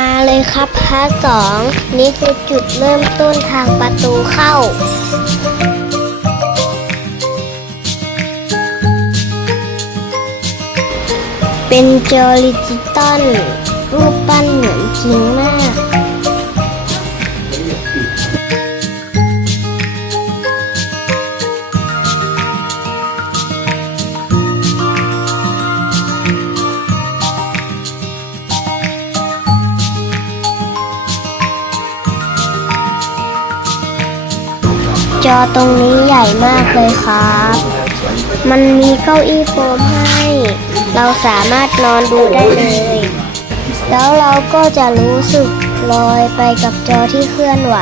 มาเลยครับพาร์ทสองนี่คือจุดเริ่มต้นทางประตูเข้า เป็นจอริจิตอนรูปปั้นเหมือนจริงมาก จอตรงนี้ใหญ่มากเลยครับ มันมีเก้าอี้โฟมให้ เราสามารถนอนดูได้เลย แล้วเราก็จะรู้สึกลอยไปกับจอที่เคลื่อนไหว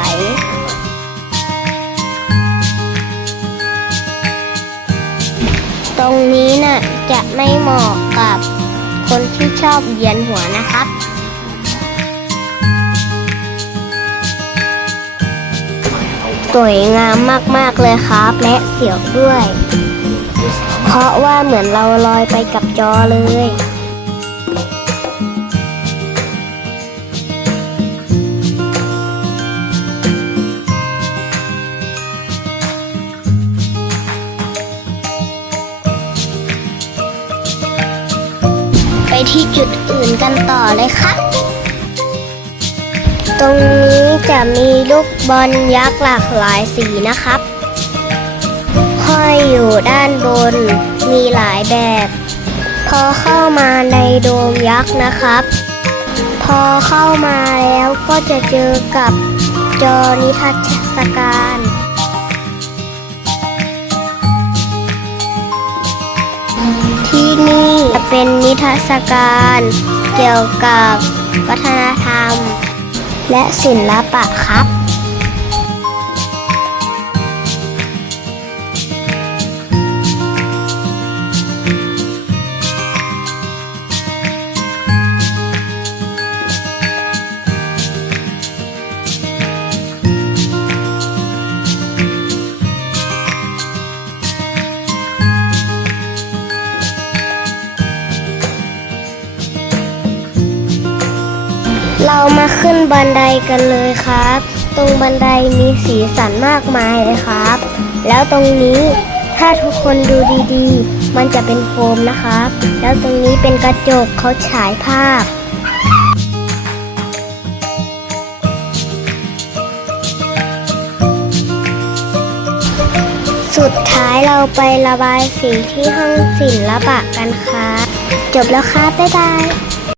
ตรงนี้น่ะจะไม่เหมาะกับคนที่ชอบเวียนหัวนะครับ วยงามมากๆเลยครับ และเสียวด้วย เพราะว่าเหมือนเราลอยไปกับจอเลยไปที่จุดอื่นกันต่อเลยครับ ตรงนี้จะมีลูกบอลยักษ์หลากหลายสีนะครับ ห้อยอยู่ด้านบนมีหลายแบบ พอเข้ามาในโดมยักษ์นะครับ พอเข้ามาแล้วก็จะเจอกับจอนิทรรศการที่นี่จะเป็นนิทรรศการเกี่ยวกับวัฒนธรรม และศิลปะครับ เรามาขึ้นบันไดกันเลยครับ ตรงบันไดมีสีสันมากมายเลยครับ แล้วตรงนี้ถ้าทุกคนดูดีๆ มันจะเป็นโฟมนะครับ แล้วตรงนี้เป็นกระจกเขาฉายภาพสุดท้ายเราไประบายสีที่ห้องศิลปะกันครับ จบแล้วครับ บ๊ายบาย